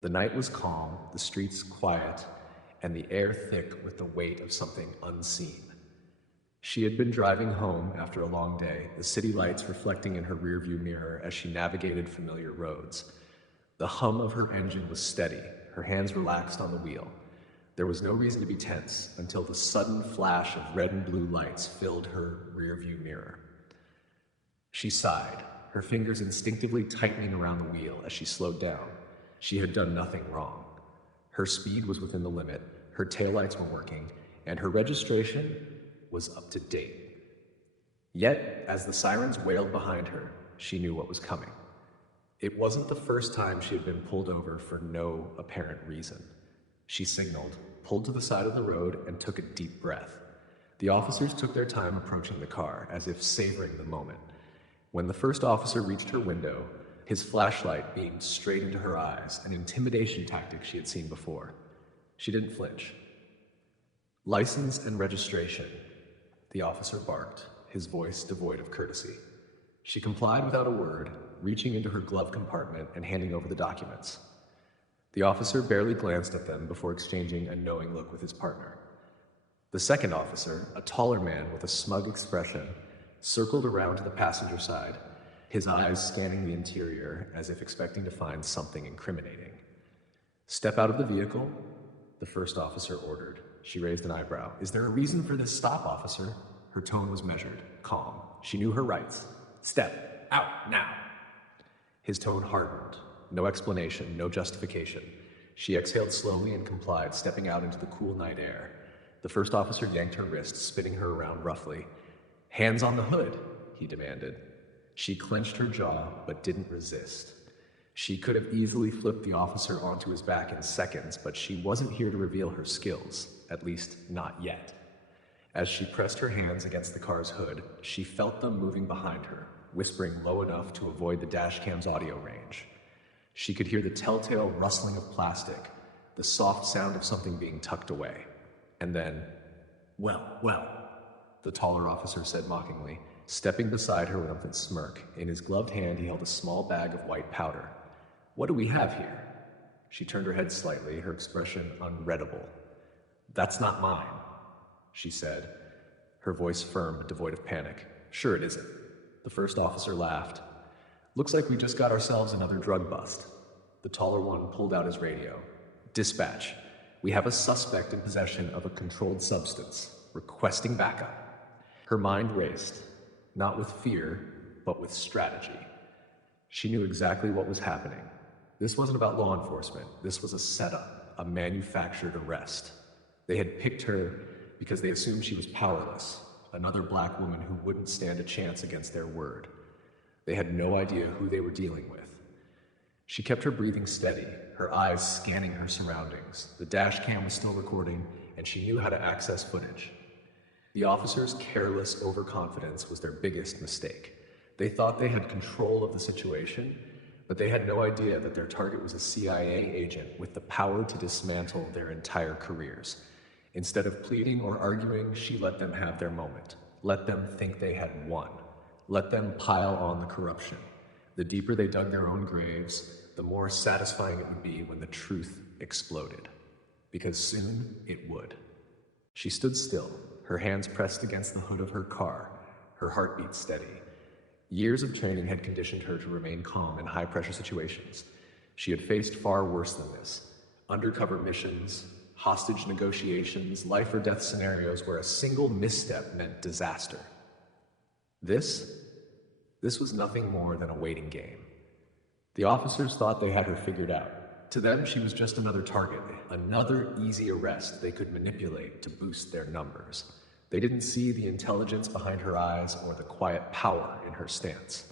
The night was calm, the streets quiet, and the air thick with the weight of something unseen. She had been driving home after a long day, the city lights reflecting in her rearview mirror as she navigated familiar roads. The hum of her engine was steady, her hands relaxed on the wheel. There was no reason to be tense until the sudden flash of red and blue lights filled her rearview mirror. She sighed, her fingers instinctively tightening around the wheel as she slowed down. She had done nothing wrong. Her speed was within the limit, her taillights were working, and her registration was up to date. Yet, as the sirens wailed behind her, she knew what was coming. It wasn't the first time she had been pulled over for no apparent reason. She signaled, pulled to the side of the road, and took a deep breath. The officers took their time approaching the car, as if savoring the moment. When the first officer reached her window, his flashlight beamed straight into her eyes, an intimidation tactic she had seen before. She didn't flinch. License and registration, the officer barked, his voice devoid of courtesy. She complied without a word, reaching into her glove compartment and handing over the documents. The officer barely glanced at them before exchanging a knowing look with his partner. The second officer, a taller man with a smug expression, circled around to the passenger side, his eyes scanning the interior as if expecting to find something incriminating. "Step out of the vehicle," the first officer ordered. She raised an eyebrow. "Is there a reason for this stop, officer?" Her tone was measured, calm. She knew her rights. "Step out now." His tone hardened. No explanation, no justification. She exhaled slowly and complied, stepping out into the cool night air. The first officer yanked her wrist, spinning her around roughly. "Hands on the hood," he demanded. She clenched her jaw, but didn't resist. She could have easily flipped the officer onto his back in seconds, but she wasn't here to reveal her skills, at least not yet. As she pressed her hands against the car's hood, she felt them moving behind her, whispering low enough to avoid the dashcam's audio range. She could hear the telltale rustling of plastic, the soft sound of something being tucked away. And then, well, the taller officer said mockingly, stepping beside her with a smirk. In his gloved hand, he held a small bag of white powder. "What do we have here?" She turned her head slightly, her expression unreadable. "That's not mine," she said, her voice firm but devoid of panic. "Sure it isn't." The first officer laughed. "Looks like we just got ourselves another drug bust." The taller one pulled out his radio. "Dispatch, we have a suspect in possession of a controlled substance, requesting backup." Her mind raced, not with fear, but with strategy. She knew exactly what was happening. This wasn't about law enforcement. This was a setup, a manufactured arrest. They had picked her because they assumed she was powerless, another black woman who wouldn't stand a chance against their word. They had no idea who they were dealing with. She kept her breathing steady, her eyes scanning her surroundings. The dash cam was still recording, and she knew how to access footage. The officers' careless overconfidence was their biggest mistake. They thought they had control of the situation, but they had no idea that their target was a CIA agent with the power to dismantle their entire careers. Instead of pleading or arguing, she let them have their moment. Let them think they had won. Let them pile on the corruption. The deeper they dug their own graves, the more satisfying it would be when the truth exploded. Because soon it would. She stood still, her hands pressed against the hood of her car, her heartbeat steady. Years of training had conditioned her to remain calm in high-pressure situations. She had faced far worse than this. Undercover missions, hostage negotiations, life-or-death scenarios where a single misstep meant disaster. This was nothing more than a waiting game. The officers thought they had her figured out. To them, she was just another target, another easy arrest they could manipulate to boost their numbers. They didn't see the intelligence behind her eyes or the quiet power in her stance.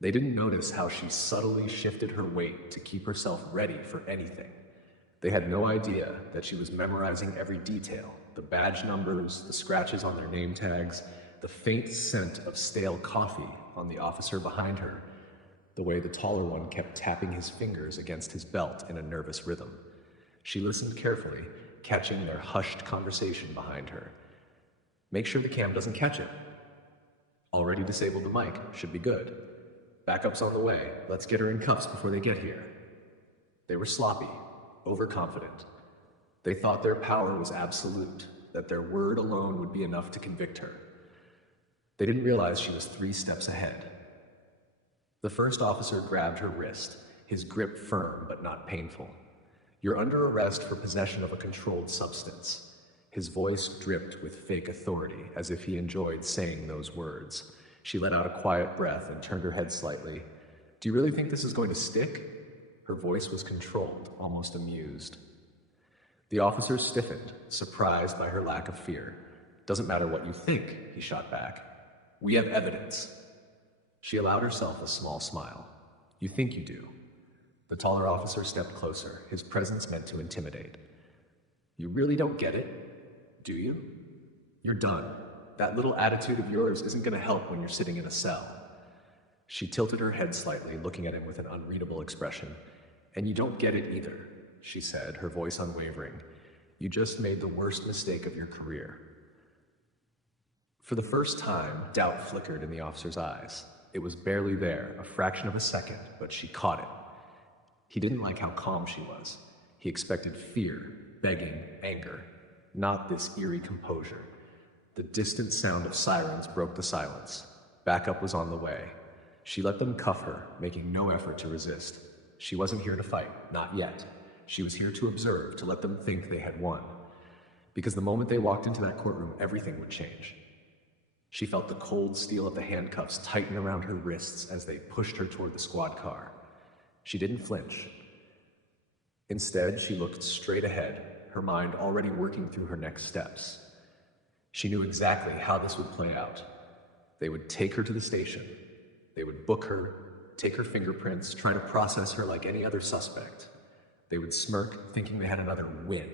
They didn't notice how she subtly shifted her weight to keep herself ready for anything. They had no idea that she was memorizing every detail, the badge numbers, the scratches on their name tags, the faint scent of stale coffee on the officer behind her, the way the taller one kept tapping his fingers against his belt in a nervous rhythm. She listened carefully, catching their hushed conversation behind her. "Make sure the cam doesn't catch it." "Already disabled the mic, should be good." "Backup's on the way, let's get her in cuffs before they get here." They were sloppy, overconfident. They thought their power was absolute, that their word alone would be enough to convict her. They didn't realize she was 3 steps ahead. The first officer grabbed her wrist, his grip firm but not painful. "You're under arrest for possession of a controlled substance." His voice dripped with fake authority, as if he enjoyed saying those words. She let out a quiet breath and turned her head slightly. "Do you really think this is going to stick?" Her voice was controlled, almost amused. The officer stiffened, surprised by her lack of fear. "Doesn't matter what you think," he shot back. "We have evidence." She allowed herself a small smile. "You think you do." The taller officer stepped closer, his presence meant to intimidate. "You really don't get it, do you? You're done. That little attitude of yours isn't going to help when you're sitting in a cell." She tilted her head slightly, looking at him with an unreadable expression. "And you don't get it either," she said, her voice unwavering. "You just made the worst mistake of your career." For the first time, doubt flickered in the officer's eyes. It was barely there, a fraction of a second, but she caught it. He didn't like how calm she was. He expected fear, begging, anger, not this eerie composure. The distant sound of sirens broke the silence. Backup was on the way. She let them cuff her, making no effort to resist. She wasn't here to fight, not yet. She was here to observe, to let them think they had won. Because the moment they walked into that courtroom, everything would change. She felt the cold steel of the handcuffs tighten around her wrists as they pushed her toward the squad car. She didn't flinch. Instead, she looked straight ahead, her mind already working through her next steps. She knew exactly how this would play out. They would take her to the station. They would book her, take her fingerprints, try to process her like any other suspect. They would smirk, thinking they had another win.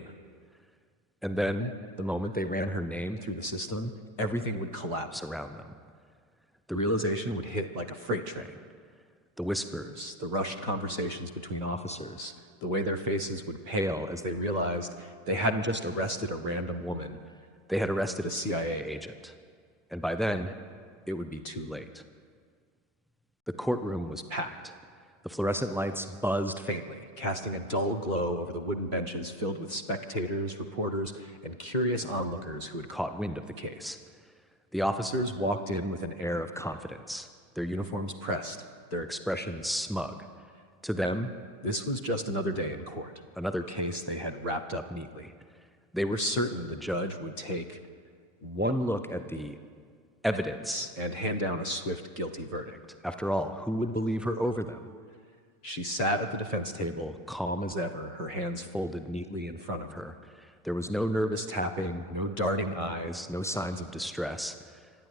And then, the moment they ran her name through the system, everything would collapse around them. The realization would hit like a freight train. The whispers, the rushed conversations between officers, the way their faces would pale as they realized they hadn't just arrested a random woman, they had arrested a CIA agent. And by then, it would be too late. The courtroom was packed. The fluorescent lights buzzed faintly, casting a dull glow over the wooden benches filled with spectators, reporters, and curious onlookers who had caught wind of the case. The officers walked in with an air of confidence, their uniforms pressed, their expressions smug. To them, this was just another day in court, another case they had wrapped up neatly. They were certain the judge would take one look at the evidence and hand down a swift, guilty verdict. After all, who would believe her over them? She sat at the defense table, calm as ever, her hands folded neatly in front of her. There was no nervous tapping, no darting eyes, no signs of distress.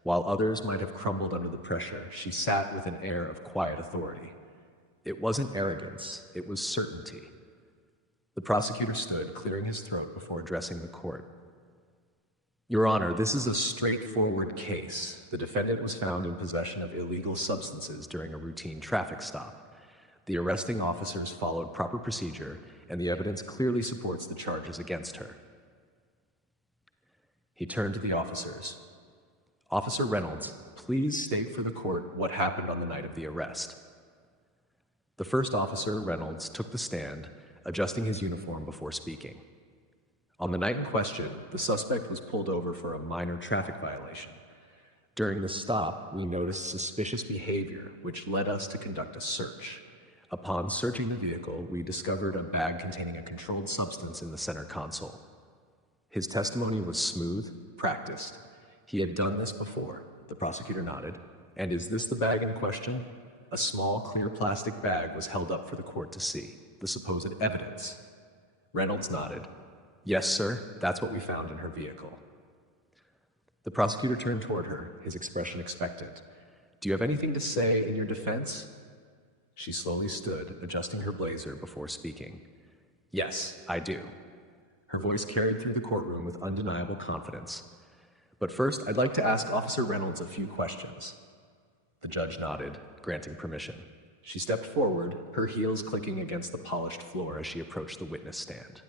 While others might have crumbled under the pressure, she sat with an air of quiet authority. It wasn't arrogance, it was certainty. The prosecutor stood, clearing his throat before addressing the court. "Your Honor, this is a straightforward case. The defendant was found in possession of illegal substances during a routine traffic stop. The arresting officers followed proper procedure, and the evidence clearly supports the charges against her." He turned to the officers. "Officer Reynolds, please state for the court what happened on the night of the arrest." The first officer, Reynolds, took the stand, adjusting his uniform before speaking. "On the night in question, the suspect was pulled over for a minor traffic violation. During the stop, we noticed suspicious behavior, which led us to conduct a search. Upon searching the vehicle, we discovered a bag containing a controlled substance in the center console." His testimony was smooth, practiced. He had done this before. The prosecutor nodded. "And is this the bag in question?" A small, clear plastic bag was held up for the court to see, the supposed evidence. Reynolds nodded. "Yes, sir, that's what we found in her vehicle." The prosecutor turned toward her, his expression expectant. "Do you have anything to say in your defense?" She slowly stood, adjusting her blazer before speaking. "Yes, I do." Her voice carried through the courtroom with undeniable confidence. "But first, I'd like to ask Officer Reynolds a few questions." The judge nodded, granting permission. She stepped forward, her heels clicking against the polished floor as she approached the witness stand.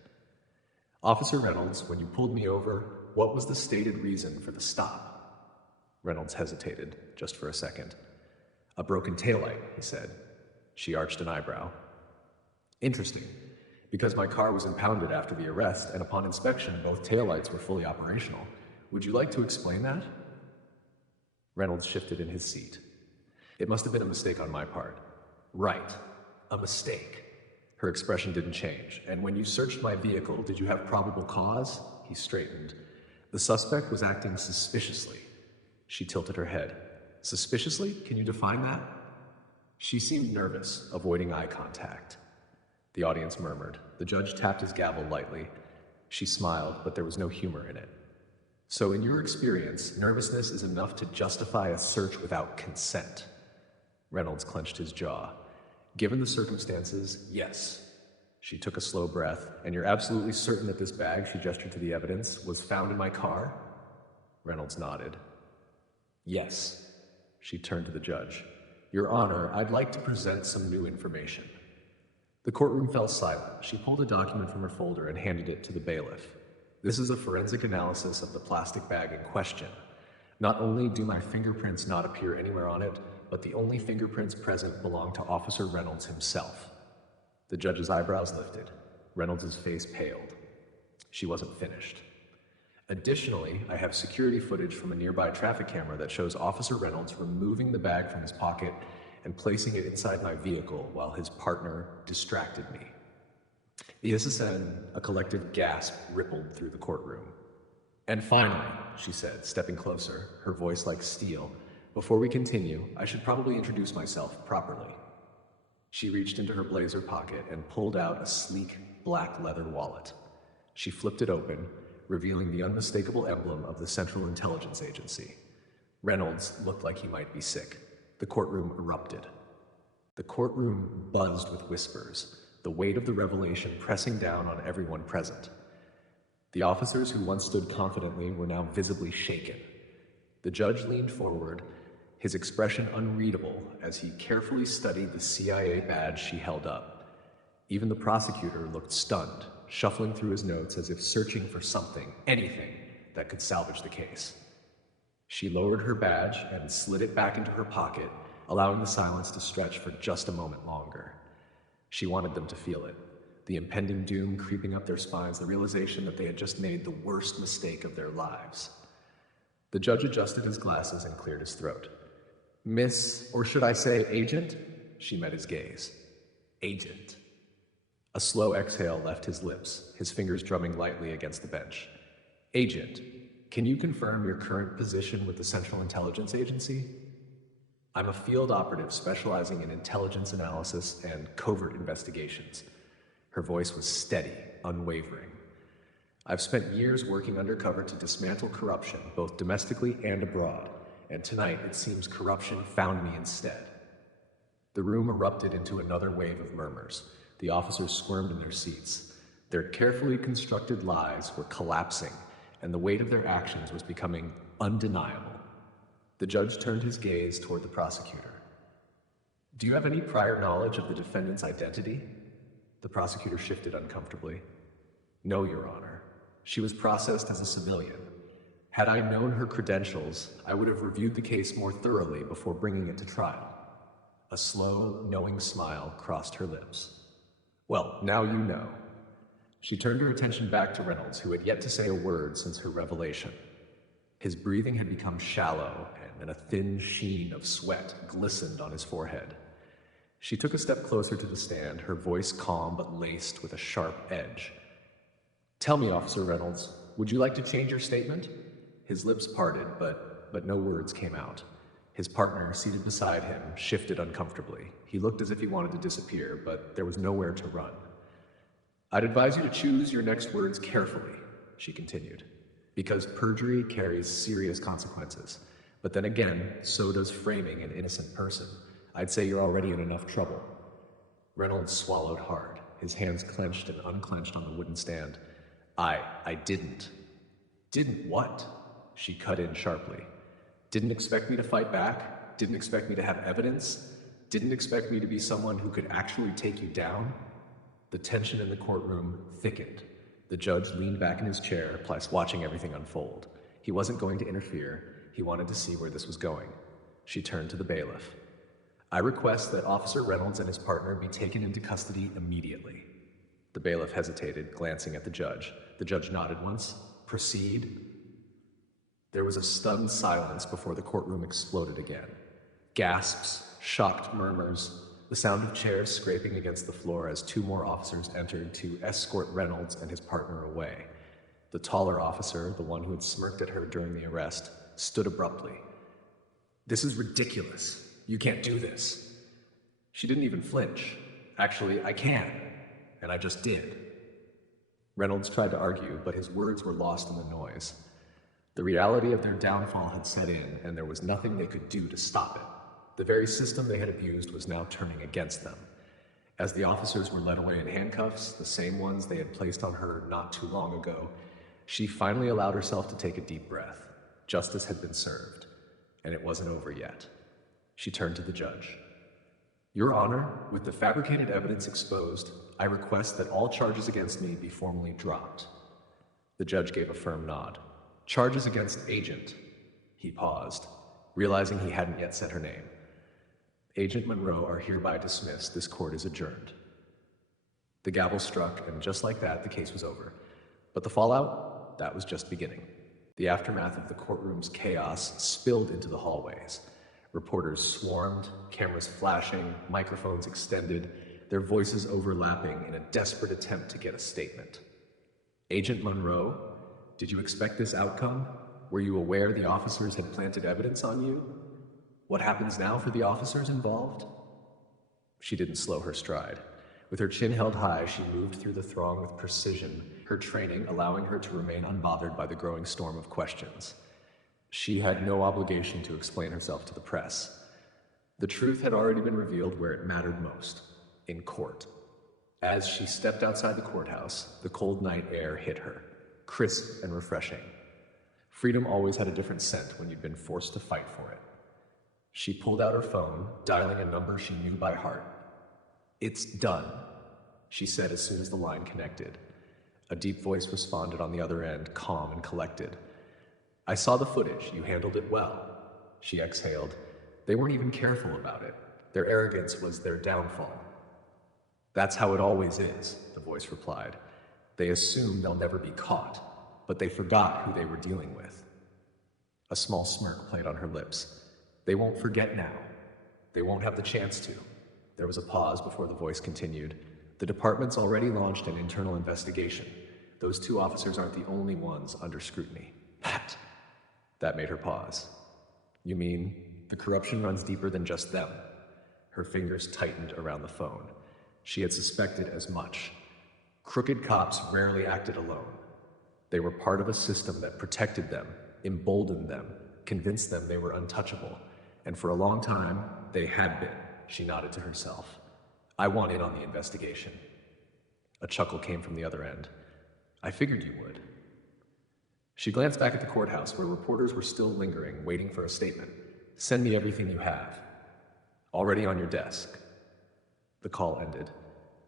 "Officer Reynolds, when you pulled me over, what was the stated reason for the stop?" Reynolds hesitated, just for a second. "A broken taillight," he said. She arched an eyebrow. "Interesting. Because my car was impounded after the arrest, and upon inspection, both taillights were fully operational. Would you like to explain that? Reynolds shifted in his seat. It must have been a mistake on my part. Right. A mistake. Her expression didn't change. And when you searched my vehicle, did you have probable cause? He straightened. The suspect was acting suspiciously. She tilted her head. Suspiciously? Can you define that? She seemed nervous, avoiding eye contact. The audience murmured. The judge tapped his gavel lightly. She smiled, but there was no humor in it. So in your experience, nervousness is enough to justify a search without consent? Reynolds clenched his jaw. Given the circumstances, yes. She took a slow breath. And you're absolutely certain that this bag, she gestured to the evidence, was found in my car? Reynolds nodded. Yes. She turned to the judge. Your Honor, I'd like to present some new information. The courtroom fell silent. She pulled a document from her folder and handed it to the bailiff. This is a forensic analysis of the plastic bag in question. Not only do my fingerprints not appear anywhere on it, but the only fingerprints present belong to Officer Reynolds himself. The judge's eyebrows lifted. Reynolds' face paled. She wasn't finished. Additionally, I have security footage from a nearby traffic camera that shows Officer Reynolds removing the bag from his pocket and placing it inside my vehicle while his partner distracted me. This is a collective gasp rippled through the courtroom. And finally, she said, stepping closer, her voice like steel, before we continue, I should probably introduce myself properly. She reached into her blazer pocket and pulled out a sleek, black leather wallet. She flipped it open, revealing the unmistakable emblem of the Central Intelligence Agency. Reynolds looked like he might be sick. The courtroom erupted. The courtroom buzzed with whispers, the weight of the revelation pressing down on everyone present. The officers who once stood confidently were now visibly shaken. The judge leaned forward, his expression unreadable as he carefully studied the CIA badge she held up. Even the prosecutor looked stunned, shuffling through his notes as if searching for something, anything, that could salvage the case. She lowered her badge and slid it back into her pocket, allowing the silence to stretch for just a moment longer. She wanted them to feel it, the impending doom creeping up their spines, the realization that they had just made the worst mistake of their lives. The judge adjusted his glasses and cleared his throat. Miss, or should I say agent? She met his gaze. Agent. A slow exhale left his lips, his fingers drumming lightly against the bench. Agent, can you confirm your current position with the Central Intelligence Agency? I'm a field operative specializing in intelligence analysis and covert investigations. Her voice was steady, unwavering. I've spent years working undercover to dismantle corruption, both domestically and abroad, and tonight it seems corruption found me instead. The room erupted into another wave of murmurs. The officers squirmed in their seats. Their carefully constructed lies were collapsing, and the weight of their actions was becoming undeniable. The judge turned his gaze toward the prosecutor. Do you have any prior knowledge of the defendant's identity? The prosecutor shifted uncomfortably. No, Your Honor. She was processed as a civilian. Had I known her credentials, I would have reviewed the case more thoroughly before bringing it to trial. A slow, knowing smile crossed her lips. Well, now you know. She turned her attention back to Reynolds, who had yet to say a word since her revelation. His breathing had become shallow, and a thin sheen of sweat glistened on his forehead. She took a step closer to the stand, her voice calm but laced with a sharp edge. Tell me, Officer Reynolds, would you like to change your statement? His lips parted, but no words came out. His partner, seated beside him, shifted uncomfortably. He looked as if he wanted to disappear, but there was nowhere to run. I'd advise you to choose your next words carefully, she continued, because perjury carries serious consequences. But then again, so does framing an innocent person. I'd say you're already in enough trouble. Reynolds swallowed hard, his hands clenched and unclenched on the wooden stand. I didn't. Didn't what? She cut in sharply. Didn't expect me to fight back? Didn't expect me to have evidence? Didn't expect me to be someone who could actually take you down? The tension in the courtroom thickened. The judge leaned back in his chair, plus watching everything unfold. He wasn't going to interfere. He wanted to see where this was going. She turned to the bailiff. I request that Officer Reynolds and his partner be taken into custody immediately. The bailiff hesitated, glancing at the judge. The judge nodded once. Proceed. There was a stunned silence before the courtroom exploded again. Gasps, shocked murmurs, the sound of chairs scraping against the floor as two more officers entered to escort Reynolds and his partner away. The taller officer, the one who had smirked at her during the arrest, stood abruptly. "This is ridiculous. You can't do this." She didn't even flinch. "Actually, I can. And I just did." Reynolds tried to argue, but his words were lost in the noise. The reality of their downfall had set in, and there was nothing they could do to stop it. The very system they had abused was now turning against them. As the officers were led away in handcuffs, the same ones they had placed on her not too long ago, she finally allowed herself to take a deep breath. Justice had been served, and it wasn't over yet. She turned to the judge. "Your Honor, with the fabricated evidence exposed, I request that all charges against me be formally dropped." The judge gave a firm nod. "Charges against Agent." He paused, realizing he hadn't yet said her name. "Agent Monroe are hereby dismissed. This court is adjourned." The gavel struck, and just like that, the case was over. But the fallout? That was just beginning. The aftermath of the courtroom's chaos spilled into the hallways. Reporters swarmed, cameras flashing, microphones extended, their voices overlapping in a desperate attempt to get a statement. "Agent Monroe, did you expect this outcome? Were you aware the officers had planted evidence on you? What happens now for the officers involved?" She didn't slow her stride. With her chin held high, she moved through the throng with precision, her training allowing her to remain unbothered by the growing storm of questions. She had no obligation to explain herself to the press. The truth had already been revealed where it mattered most, in court. As she stepped outside the courthouse, the cold night air hit her, crisp and refreshing. Freedom always had a different scent when you'd been forced to fight for it. She pulled out her phone, dialing a number she knew by heart. "It's done," she said as soon as the line connected. A deep voice responded on the other end, calm and collected. "I saw the footage. You handled it well." She exhaled. They weren't even careful about it. Their arrogance was their downfall. "That's how it always is," the voice replied. "They assume they'll never be caught, but they forgot who they were dealing with." A small smirk played on her lips. "They won't forget now. They won't have the chance to." There was a pause before the voice continued. "The department's already launched an internal investigation. Those two officers aren't the only ones under scrutiny." "Pat!" That made her pause. "You mean the corruption runs deeper than just them?" Her fingers tightened around the phone. She had suspected as much. Crooked cops rarely acted alone. They were part of a system that protected them, emboldened them, convinced them they were untouchable. And for a long time, they had been. She nodded to herself. "I want in on the investigation." A chuckle came from the other end. "I figured you would." She glanced back at the courthouse, where reporters were still lingering, waiting for a statement. "Send me everything you have." "Already on your desk." The call ended.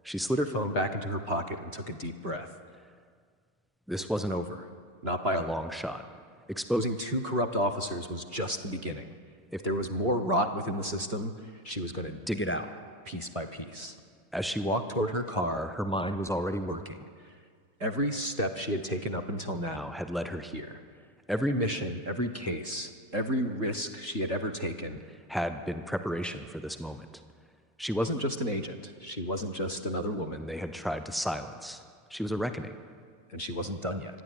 She slid her phone back into her pocket and took a deep breath. This wasn't over, not by a long shot. Exposing two corrupt officers was just the beginning. If there was more rot within the system, she was going to dig it out, piece by piece. As she walked toward her car, her mind was already working. Every step she had taken up until now had led her here. Every mission, every case, every risk she had ever taken had been preparation for this moment. She wasn't just an agent. She wasn't just another woman they had tried to silence. She was a reckoning, and she wasn't done yet.